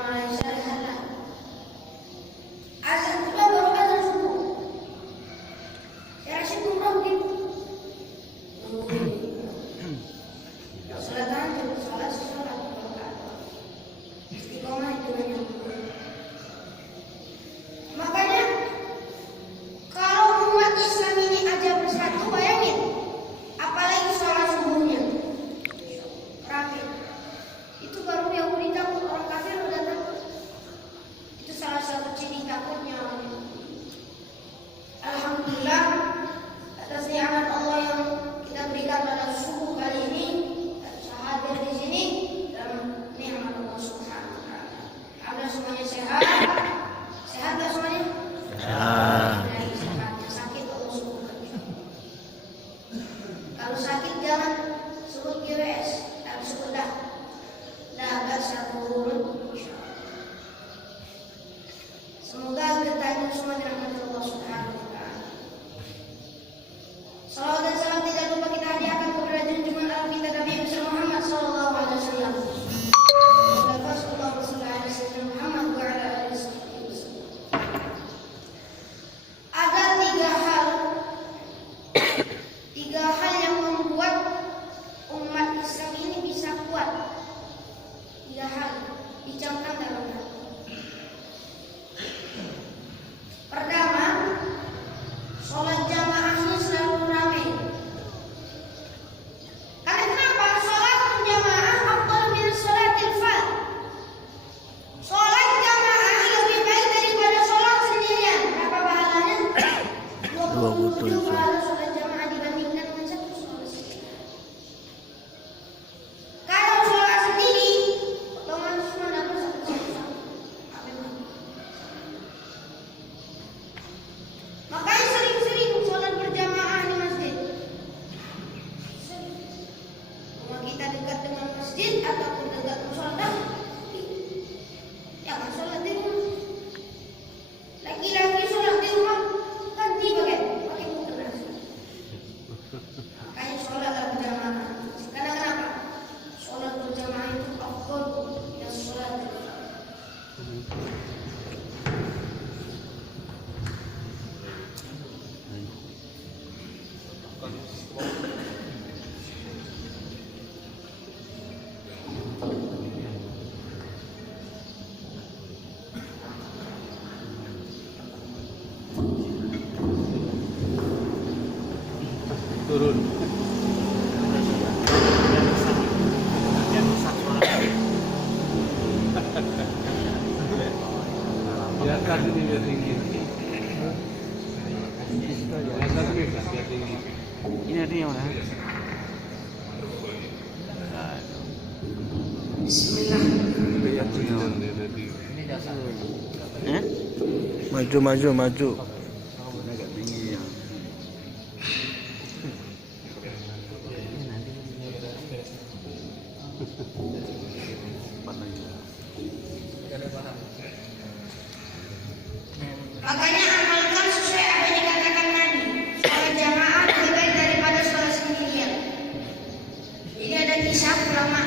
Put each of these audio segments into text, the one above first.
Malaysia rehat. Azan sudah baru azan subuh. Saya rasa kurang gitu. Salat tahajud, salat. Istiqomah itu hanya. Makanya kalau umat Islam ini aja bersatu, bayangin, apalagi sholat subuhnya rapi. Itu baru Yahudi takut, orang kafir udah takut. Itu salah satu ciri takutnya. Alhamdulillah atas nikmat Allah yang kita berikan pada subuh kali ini, hadir di sini dalam nikmat Allah Subhanahu wa taala. Alhamdulillah semuanya sehat. Sehat enggak semuanya? Sehat. Sakit Allah sembuhkan. Kalau sakit jangan sebut QS, tapi sebut dah agak sabun. Semoga kita hidup semua dengan Allah Subhanahu wa taala. Salawat dan salam tidak lupa kita hadiahkan kepada junjungan Allah kita Nabi Muhammad sallallahu alaihi wasallam. Ada tiga hal yang membuat umat Islam ini bisa kuat. Tiga hal dicamkan dalam hati. Pertama, sholat jamaahnya selalu ramai. Karena kenapa? Sholat jamaah afdal min sholatil fard. Sholat jamaah lebih baik daripada sholat sendirian. Berapa pahalanya? 27 pahala sholat jamaah dibandingkan dengan satu sholat sendirian. Kalau sholat sendiri, otomatis cuma dapat satu sholat. Makanya sering-sering sholat berjamaah di masjid. Rumah kita dekat dengan masjid ataupun dekat musola, jangan sholat di rumah. Laki-laki sholat di rumah ganti pakai mukena. Makanya sholatlah berjamaah. Karena kenapa? Sholat berjamaah itu afdal dan sholat turun. Biar tadi biar tinggi. Biar tinggi. Ini artinya mana? Bismillah. Maju. Agak tinggi ya. Makanya amalkan sesuai apa yang dikatakan Nabi. Sholat jamaah lebih baik daripada sholat sendirian. Jadi ada kisah ulama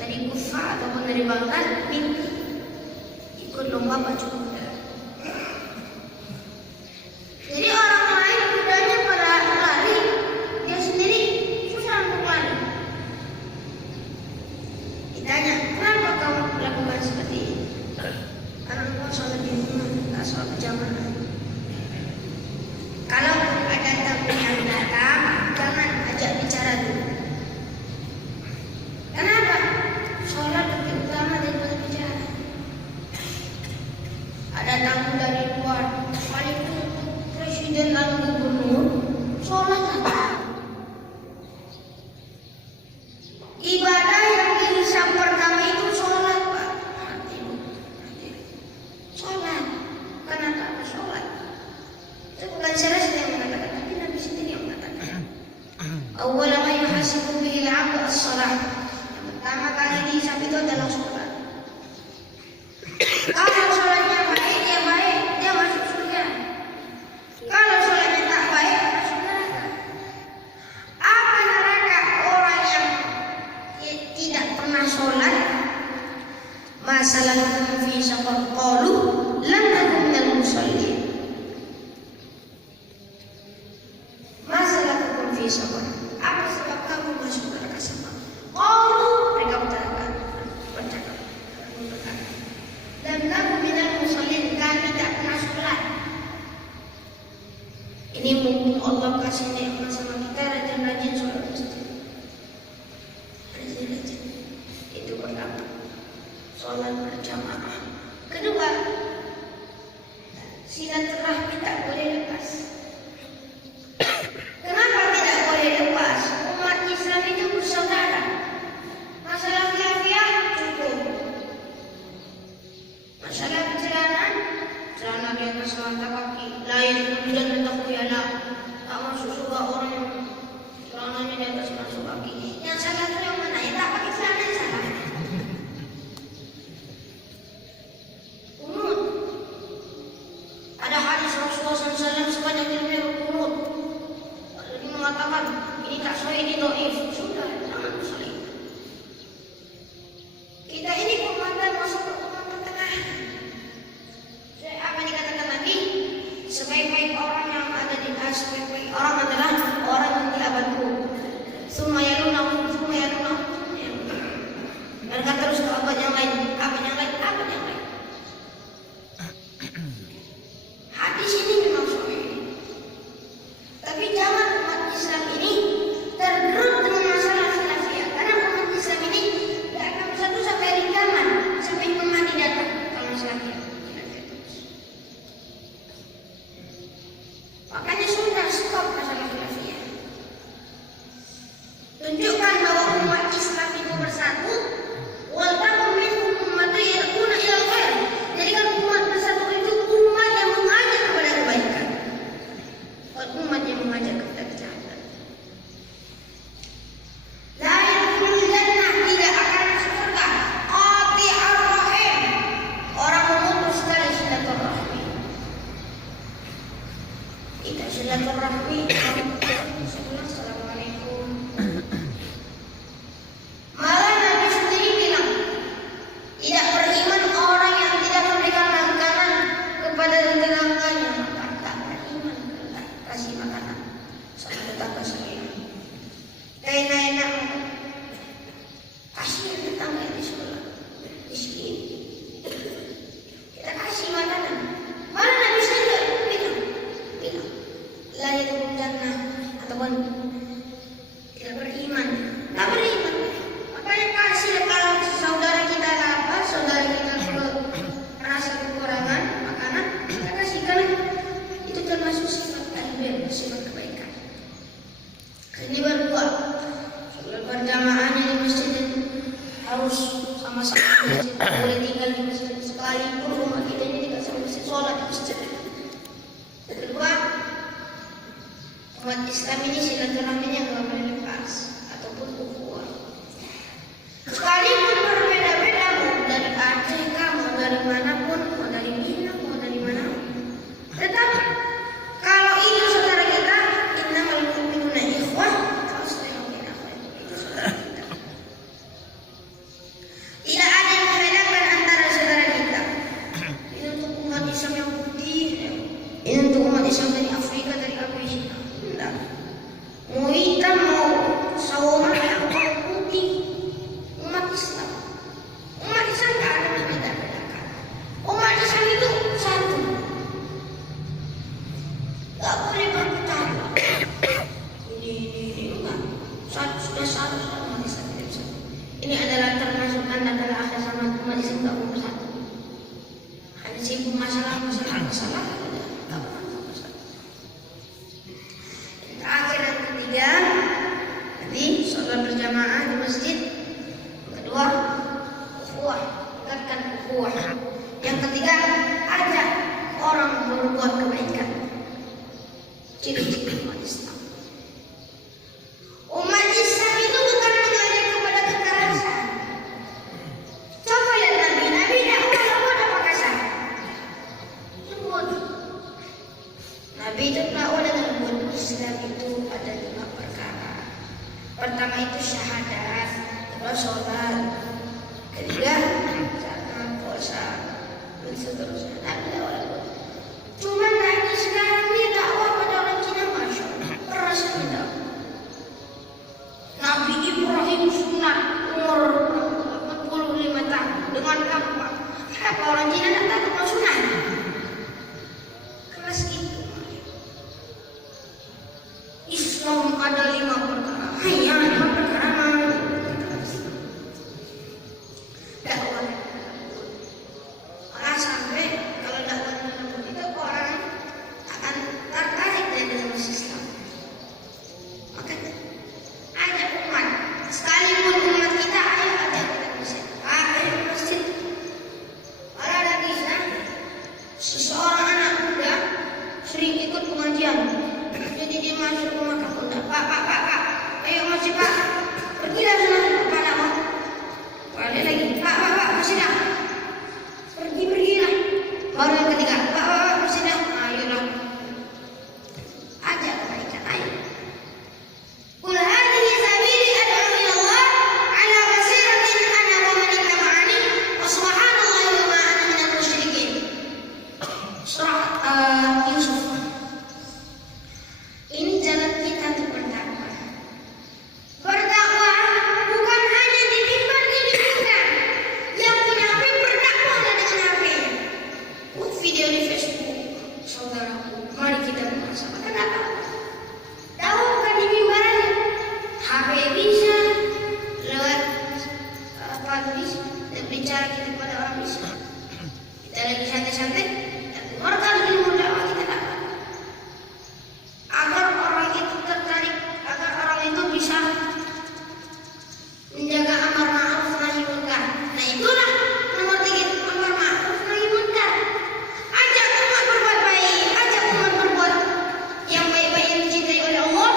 dari Kufah ataupun dari Baghdad mimpi ikut lomba pacu kuda. Jadi orang lain kudanya pada lari, dia sendiri susah untuk lari. Ditanya, kenapa kamu lakukan seperti ini? Karena engkau sholat di rumah, tak sholat berjamaah. Kalau ada tamu yang datang, jangan ajak bicara dulu. Kenapa? Sholat lebih utama daripada bicara. Ada tamu dari luar, sekalipun presiden lalu gubernur, sholat apa? Ibadah yang dihisab pertama itu sholat, Pak. Sholat, karena tak ada sholat. Itu bukan saya yang mengatakan, tapi Nabi sendiri yang mengatakan. Awal ma yuhasibu bihi al-'abdu as-shalah. Yang pertama kali dihisab itu adalah sholat. Kalau sholatnya baik, dia Ma salakakum fi saqar? Qalu lam nakum minal musallin. Ma salakakum fi saqar? Apa sebab kamu masuk neraka saqar? Qalu, mereka berkata, lam nakum minal musallin, kami tak pernah sholat. Ini mungkin Allah kasih nikmat sama kita, rajin-rajin sholat masjid. Rajin-rajin. Itu pertama, sholat berjamaah. Kedua, silaturahmi tak boleh lepas. Kenapa tidak boleh lepas? Umat Islam itu bersaudara. Masalah khilafiyah cukup. Masalah perjalanan, celana di atas mata kaki, lain kemudian tetap kuyala. Tak masuk surga orang yang celananya di atas masuk kaki. Yang salah itu yang mana? Yang tak pakai celana yang salah. Kunut. Ada hadis Rasulullah SAW sebanyak ilmu berkunut. Dia mengatakan ini tak sahih, ini dhaif. Sudah, jangan sahih. Kita ini komandan masuk ke komandan tengah. Apa dikatakan Nabi? Sebaik-baik orang yang ada di atas, sebaik-baik orang adalah orang yang di abadku. Summa yalunahum. Mereka terus ke abad yang lain. Hadis ini memang sahih. Tapi jangan umat Islam ini tergerut dengan masalah khilafiyah. Karena umat Islam ini tidak akan bersatu sampai hari kiamat, sampai Imam Mahdi datang. Kalau masalah khilafiyah terus. Makanya sudah stop masalah khilafiyah. Tunjukkan bahwa umat Islam itu bersatu. Wal takum minkum ummatun yad'una ilal khair. Jadikan umat bersatu itu umat yang mengajak kepada kebaikan, bukan umat yang mengajak kepada kejahatan. La yadkhulul jannah, tidak akan masuk surga qati'ur rahim, orang memutus tali silaturahmi. Tidak silaturahmi. Assalamualaikum. Malah Nabi sendiri bilang, tidak beriman orang yang tidak memberikan makanan kepada tetangganya, maka tak beriman. Kasih makanan sama tetangga saya. Enak-enak kasih tetangga di sekolah, di sini. Kita kasih makanan. Mana Nabi sendiri bilang, la yadkhulul jannah, ataupun tidak beriman. Tak beriman. Makanya kasih kalau saudara kita lapar, saudara kita merasa kekurangan makanan, kita kasihkan. Itu termasuk sifat albir, sifat kebaikan. Ini berdua, sholat berjamaahnya di masjid harus sama-sama di masjid. Boleh tinggal di masjid sekalipun rumah kita ini tidak sama masjid, sholat di masjid. Kedua, umat Islam ini silaturahminya nggak boleh lepas ataupun ukhuwah. Sekalipun berbeda-beda, mau dari Aceh, mau dari manapun, mau dari Minang, mau dari mana, tetap kalau itu saudara kita, innamal mu'minuna ikhwah, kalau saudara kita itu saudara kita. Tidak ada yang membedakan antara saudara kita. Ini untuk umat Islam yang putih, ini untuk umat Islam dari Afrika, dari Asia. Tidak. Mau hitam, mau sawo yang putih. Umat Islam tak ada membeda-bedakan. Umat Islam itu satu, tak boleh berpecah. Ini enggak. Sudah satu umat Islam tidak bisa. Ini adalah termasuk tanda-tanda akhir zaman. Umat Islam tak mau bersatu. Hanya sibuk masalah. Tak mau bersatu. Terakhir dan ketiga, tadi sholat berjamaah di masjid. Kedua, ukhuwah, tingkatkan ukhuwah. Yang ketiga, ajak orang berbuat kebaikan. Ciri-ciri umat Islam. Umat Islam itu bukan mengajak kepada kekerasan. Coba lihat Nabi dakwah apa kasar? Lembut. Nabi itu dakwah dengan lembut. Islam itu ada 5 perkara. Pertama itu syahadat, kedua sholat, ketiga zakat, dengan gampang. Kenapa orang Cina tidak takut masukan? Keras gitu. Islam ada 5 perkara. Hanya 5 perkara mau. Dakwah. Malah sampai kalau dakwah itu orang akan tertarik dengan Islam. Makanya ajak umat, sekalipun umat kita ajak kita masjid. Ayo masjid. Malah ada kisah seseorang anak muda sering ikut pengajian. Jadi dia masuk ke rumah kapolda. Pak, ayo masjid Pak. Pergilah sana Pak nama. Balik lagi. Pak, masjid dah. Pergilah. Baru yang ketiga. Pak, masjid dah. Ayolah. Ajak mereka, ayo. Qul hadhihi sabili ad'u ila Allah ala basiratin ana wa man ittaba'ani wa subhanallahi wa ma ana minal musyrikin. Surah Yusuf. Ini jalan kita untuk berdakwah. Berdakwah bukan hanya di mimbar ini bukan. Yang punya HP berdakwahlah dengan HP-nya. Buat video di Facebook, saudaraku. Mari kita bersama. Kenapa? Tahu bukan di mimbar aja. HP bisa, lewat apa bisa, berbicara kita kepada orang bisa. Kita lagi santai-santai, keluarkan ilmu dakwah kita dapat. Agar orang itu tertarik, agar orang itu bisa menjaga amar ma'ruf nahi munkar. Nah itulah nomor 3, amar ma'ruf nahi munkar. Ajak umat berbuat baik, ajak umat berbuat yang baik-baik yang dicintai oleh Allah,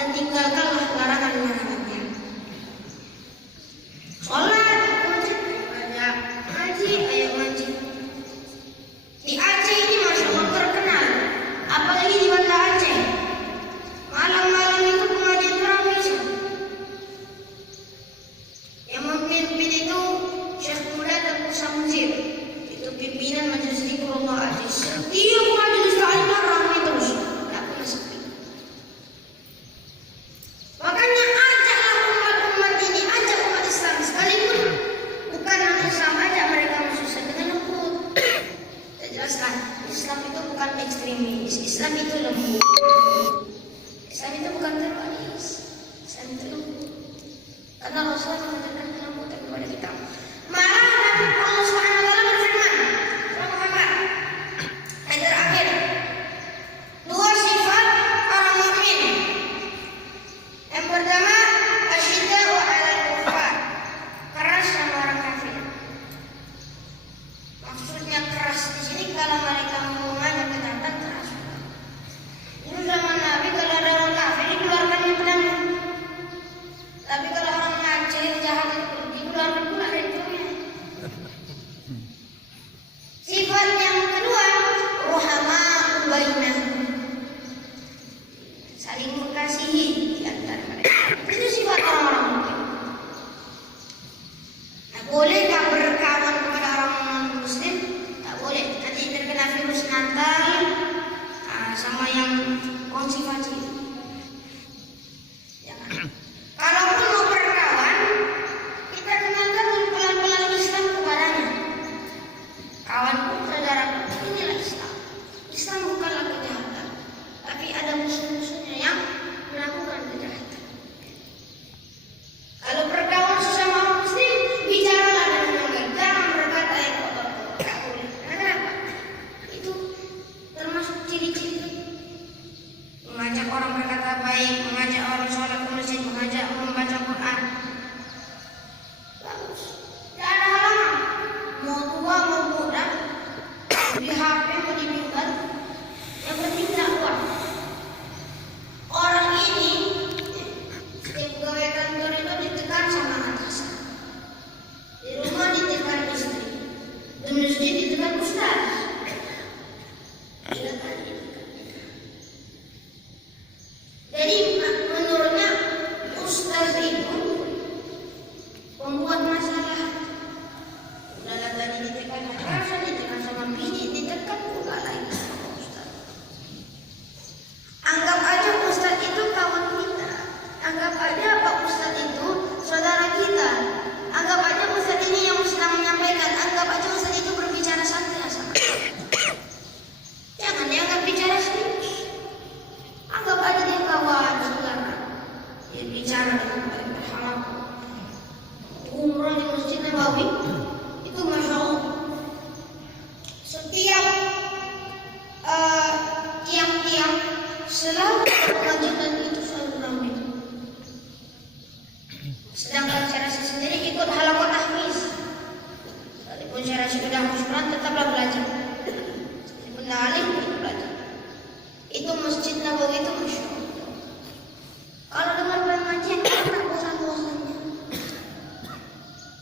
dan tinggalkanlah larangan-larangannya. Sholat, wajib, banyak ngaji, ayo ngaji. Di Aceh ini masya Allah terkenal, apalagi di Banda Aceh. Malam-malam itu pengajian terawih. Yang memimpin itu Syekh Muda Tengku Samzir. Itu pimpinan Majelis Zikrullah Aceh. Setiap majelis taklim ramai terus, tak pernah sepi. Makanya ajaklah umat-umat ini, ajak umat Islam sekalipun bukan umat Islam, ajak mereka masuk dengan lembut. Saya jelaskan, Islam itu bukan ekstremis, Islam itu lembut. Islam itu bukan teroris, Islam itu lembut. Karena Rasulullah mengajarkan kelembutan kepada kita. Malah Allah Subhanahu wa taala berfirman, surah Muhammad ayat terakhir, 2 sifat orang mukmin. Yang pertama, asyidda'u 'alal kuffar, keras sama orang kafir. Maksudnya keras di sini kalau mereka mau mengajak ketaatan keras. Dulu zaman Nabi kalau ada orang kafir dikeluarkannya pedangnya. Tapi kalau orang Aceh jahat dikeluarkan pula rentunya. Sifat yang kedua, ruhama'u bainahum, saling mengasihi di antara mereka. Itu sifat orang-orang mukmin. Tak bolehkah berkawan kepada orang non-muslim? Tak boleh. Nanti terkena virus Natal sama yang kongsi faji. Jangan. Kalaupun mau berkawan, kita kenalkan pelan-pelan Islam kepadanya. Kawanku, saudaraku, inilah Islam. Islam bukanlah kejahatan, tapi ada musuh-musuhnya yang melakukan kejahatan. Kalau berkawan sesama orang muslim, bicaralah dengan yang baik. Jangan berkata yang kotor. Tak boleh. Kenapa? Itu termasuk ciri-ciri mengajak orang berkata baik, mengajak orang sholat ke masjid, mengajak membaca Quran. Bagus. Tidak ada halangan. Mau tua mau muda, di HP mau di mimbar, yang penting dakwah. Orang ini setiap pegawai kantor itu ditekan sama atasan. Di rumah ditekan istri, di masjid ditekan ustaz. Silakan. Jadi menurutnya ustaz itu pembuat masalah. Udah tadi ditekan atasan, ditekan sama bini, ditekan Walaupun saya rasa sudah hafal Quran, tetaplah belajar. Benda alim itu belajar. Itu Masjid Nabawi itu Masya Allah. Kalau dengar pengajian, tak bosan-bosannya.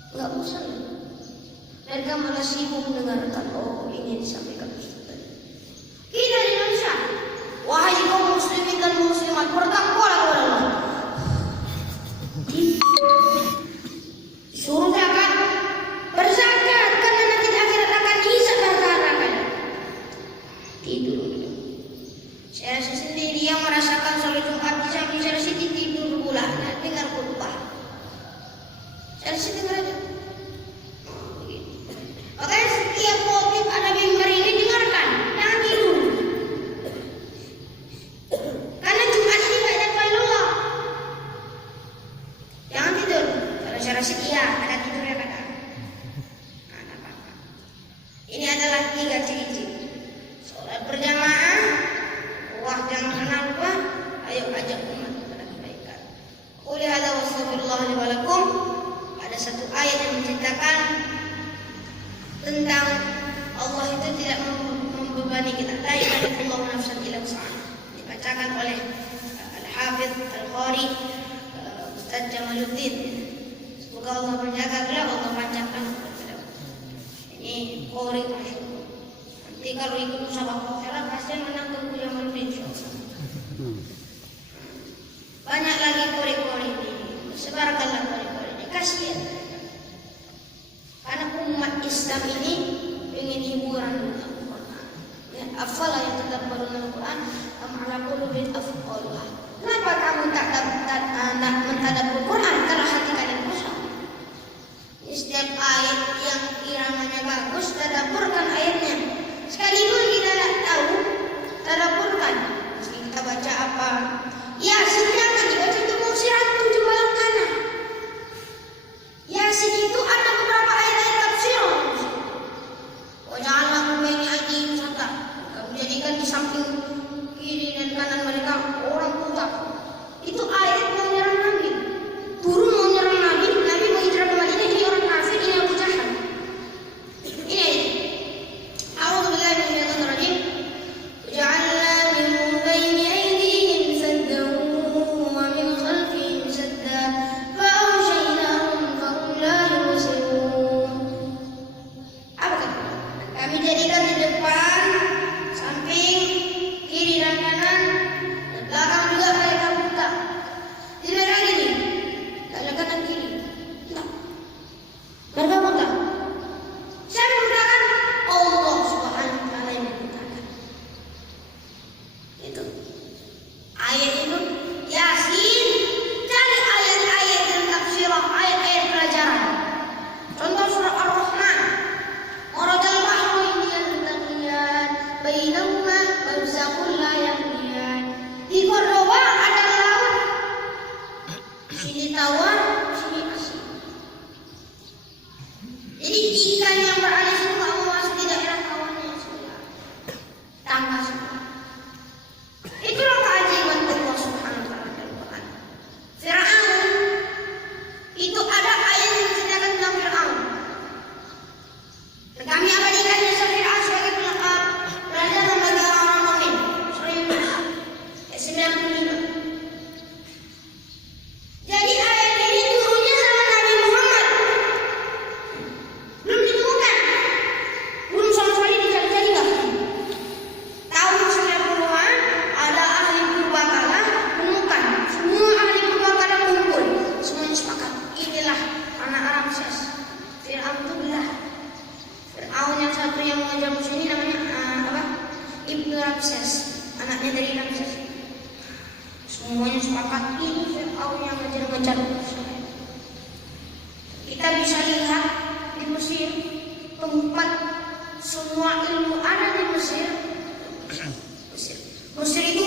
Enggak bosan. Mereka malah sibuk mendengarkan. Oh, ini disampaikan Ustaz. Kita di Indonesia, wahai kaum muslimin dan muslimat, bertakwalah kepada Allah. Surga kan berzakat, karena nanti di akhirat akan dihisab harta kalian. Tidur. Saya rasa sendiri yang merasakan sholat Jumat di samping saya rasa tidur pula dengar khutbah. Saya rasa dengar aja. Makanya setiap khotib ada mimbar ini dengarkan, jangan tidur. Karena Jumat ini banyak Allah. Jangan tidur. Kalau saya rasa iya, ada tidur ya kata. Nah, apa? Ini adalah 3 ciri-ciri. Sholat berjamaah, wah jangan lupa, ayo ajak umat kepada kebaikan. Qul hadza wastaghfirullah li wa lakum. Ada satu ayat yang menceritakan tentang Allah itu tidak membebani kita. La yukallifullahu nafsan illa wus'aha. Dibacakan oleh Al-Hafidz Al-Qari Ustaz Jamaluddin. Semoga Allah menjaga beliau, Allah panjangkan umur beliau. Ini Qari Masya Allah. Nanti kalau ikut musabaqah akhirat pasti menang ke Jamaluddin insyaallah. Banyak lagi Qari-Qari ini. Sebarkanlah Qari-Qari ini. Kasihan. Karena umat Islam ini ingin hiburan dengan Al-Quran. Ya, afala yang tadabbaruna Al-Quran am ala qulubin afqaluha. Kenapa kamu tak mentadabbur Quran kalau hati kalian kosong? Setiap ayat yang iramanya bagus, tadabburkan ayatnya. Sekalipun kita tidak tahu, tadabburkan. Meski kita baca apa? Ya, jangan dibaca itu mau 107 malam kanan. Yasin itu ada beberapa ayat-ayat tafsir. Waja'alna baina aydihim sadda. Kamu jadikan di samping kiri dan kanan mereka orang buta. Itu ayat mau menyerang Nabi. Turun mau menyerang Nabi. Nabi mau hijrah ke Madinah. Ini orang kafir, ini Abu Jahal. Ini. A'udzubillahi minasyaitonir rajim. Waja'alna min baini aydihim saddan wa min khalfihim sadda. Kami jadikan di depan, samping, kiri dan kanan, dan belakang juga mereka buta. Tidak ada gini, tidak ada kanan kiri. Tidak. Mereka buta. Siapa yang butakan? Allah Subhanahu wa Ta'ala yang membutakan. Itu. Ayat itu Yasin. Cari ayat-ayat yang tafsirah, ayat-ayat pelajaran. Contoh surah Ar-Rahman. Marajal bahru yaltaqiyan bainahuma barzakhun la yabghiyan. Di Kordoba ada laut. Sini tawar, sini asin. Jadi ikan yang berada di situ kamu masuk di daerah kawannya sebelah. Tangga sebelah. Itulah keajaiban Allah Subhanahu wa Ta'ala dalam Quran. Fir'aun itu ada ayat yang menceritakan tentang Fir'aun. Kami abadikan kisah Fir'aun sebagai pelajaran bagi orang-orang mukmin. Surah Yunus ayat 95. Jadi ayat ini turunnya sama Nabi Muhammad. Belum ditemukan. Belum sama sekali dicari-cari enggak. Tahun 90-an ada ahli purbakala menemukan. Semua ahli purbakala kumpul. Semuanya sepakat. Inilah anak Ramses. Fir'aun itu belah. Fir'aun yang satu yang mengajar musuh ini namanya Ibnu Ramses, anaknya dari Ramses. Semuanya sepakat ini Fir'aun yang mengajar musuh. Kita bisa lihat di Mesir, tempat semua ilmu ada di Mesir. Mesir itu